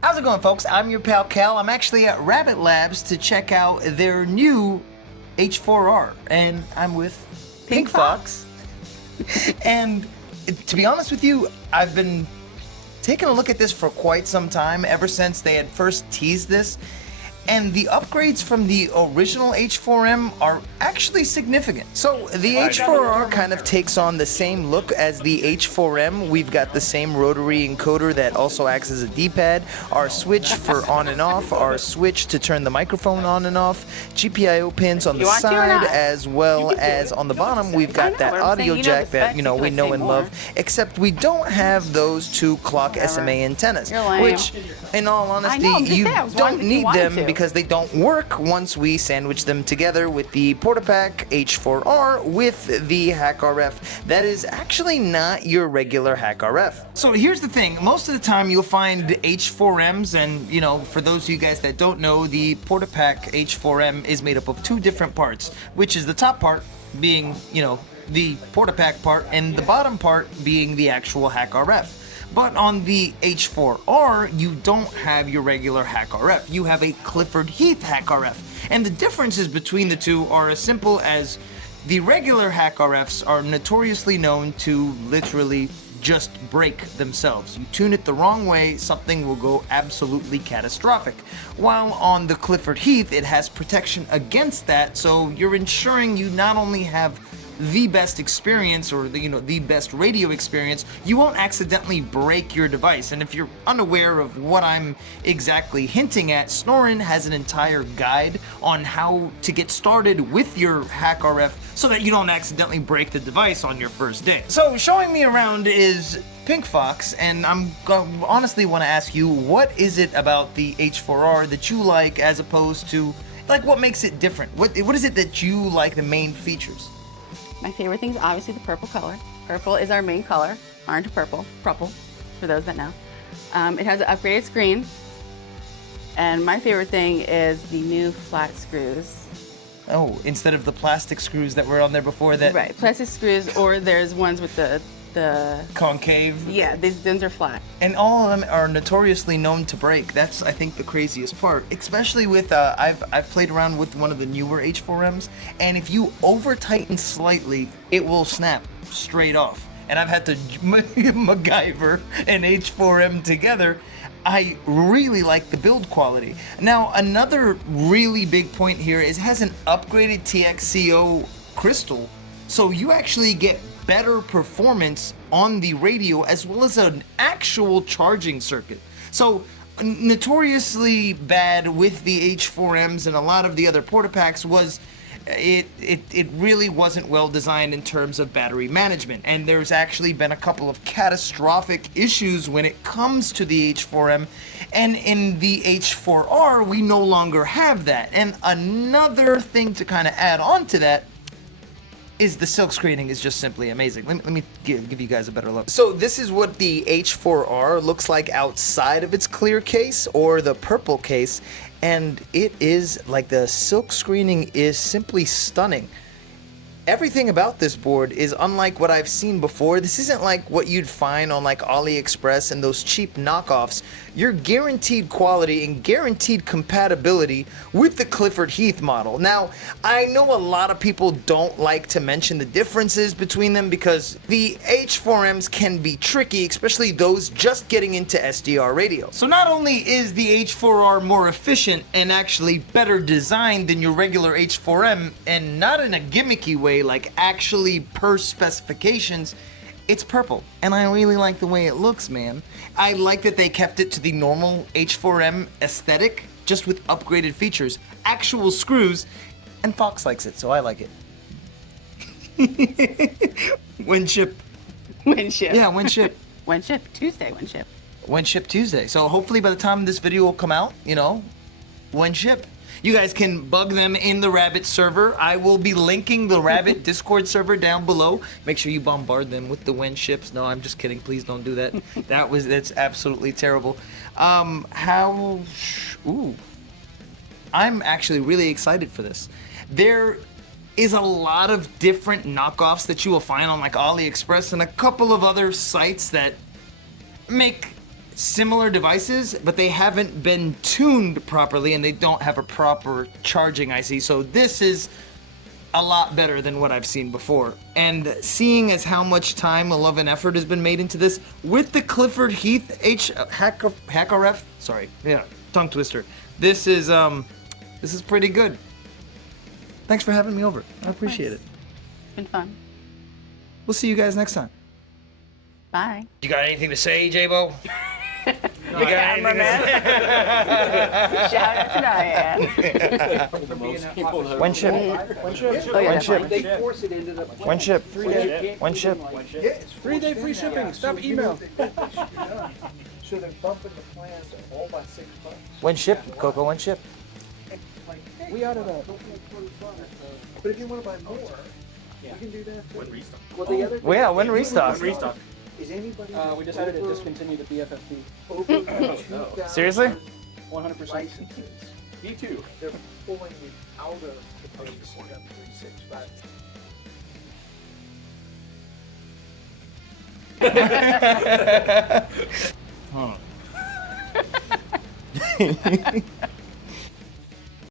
How's it going, folks? I'm your pal Cal. I'm actually at Rabbit Labs to check out their new H4R, and I'm with Pink Fox. And to be honest with you, I've been taking a look at this for quite some time, ever since they had first teased this. And the upgrades from the original H4M are actually significant. So the H4R kind of takes on the same look as the H4M. We've got the same rotary encoder that also acts as a D-pad, our switch for on and off, our switch to turn the microphone on and off, GPIO pins on the side, as well as on the bottom we've got that audio jack that we know and love, except we don't have those two clock SMA antennas, which in all honesty you don't need them because they don't work once we sandwich them together with the Portapack H4R with the HackRF. That is actually not your regular HackRF. So here's the thing, most of the time you'll find H4Ms, and for those of you guys that don't know, the Portapack H4M is made up of two different parts, which is the top part being, the Portapack part, and the bottom part being the actual HackRF. But on the H4R, you don't have your regular HackRF. You have a Clifford Heath HackRF. And the differences between the two are as simple as the regular HackRFs are notoriously known to literally just break themselves. You tune it the wrong way, something will go absolutely catastrophic. While on the Clifford Heath, it has protection against that, so you're ensuring you not only have the best experience, or the best radio experience, you won't accidentally break your device. And if you're unaware of what I'm exactly hinting at, Snorin has an entire guide on how to get started with your HackRF so that you don't accidentally break the device on your first day. So showing me around is Pink Fox, and I'm honestly want to ask you, what is it about the H4R that you like as opposed to, what makes it different? What is it that you like, the main features? My favorite thing is obviously the purple color. Purple is our main color, orange to purple, for those that know. It has an upgraded screen, and my favorite thing is the new flat screws. Oh, instead of the plastic screws that were on there before that? Right, plastic screws, or there's ones with the concave? Yeah, these are flat. And all of them are notoriously known to break. That's, I think, the craziest part. Especially with, I've played around with one of the newer H4Ms, and if you over-tighten slightly, it will snap straight off. And I've had to MacGyver an H4M together. I really like the build quality. Now, another really big point here is it has an upgraded TXCO crystal, so you actually get better performance on the radio as well as an actual charging circuit. So notoriously bad with the H4Ms and a lot of the other Portapacks was it really wasn't well designed in terms of battery management, and there's actually been a couple of catastrophic issues when it comes to the H4M, and in the H4R we no longer have that. And another thing to kind of add on to that is the silk screening is just simply amazing. Let me give you guys a better look. So this is what the H4R looks like outside of its clear case or the purple case, and it is like the silk screening is simply stunning. Everything about this board is unlike what I've seen before. This isn't like what you'd find on like AliExpress and those cheap knockoffs. You're guaranteed quality and guaranteed compatibility with the Clifford Heath model. Now, I know a lot of people don't like to mention the differences between them because the H4Ms can be tricky, especially those just getting into SDR radio. So not only is the H4R more efficient and actually better designed than your regular H4M, and not in a gimmicky way, like actually per specifications, it's purple, and I really like the way it looks, man. I like that they kept it to the normal H4M aesthetic, just with upgraded features, actual screws, and Fox likes it, so I like it. When ship. Yeah, when ship. When ship, Tuesday, when ship. When ship Tuesday. So hopefully by the time this video will come out, when ship. You guys can bug them in the Rabbit server. I will be linking the Rabbit Discord server down below. Make sure you bombard them with the when ships. No, I'm just kidding. Please don't do that. That's absolutely terrible. Ooh. I'm actually really excited for this. There is a lot of different knockoffs that you will find on like AliExpress and a couple of other sites that make similar devices, but they haven't been tuned properly and they don't have a proper charging IC. So this is a lot better than what I've seen before. And seeing as how much time, love, and effort has been made into this with the Clifford Heath HackRF, sorry, yeah, tongue twister. This is pretty good. Thanks for having me over. I appreciate it. It's been fun. We'll see you guys next time. Bye. You got anything to say, J-Bo? You got anything to say? Shout out to Diane. One ship. Oh, yeah, One that's ship. fine. They force it into the One ship. One ship. 3-day free shipping. Stop email. So they're bumping the plans all by $6. One ship, Coco. One ship. We out of that. But if you want to buy more, you can do that. When restock. Well, the other Well, yeah, when restock. Is anybody we decided to discontinue the BFFP. over 2,000 Seriously? 100%. licenses? Me too. They're pulling you out of the base of 365. Hold on.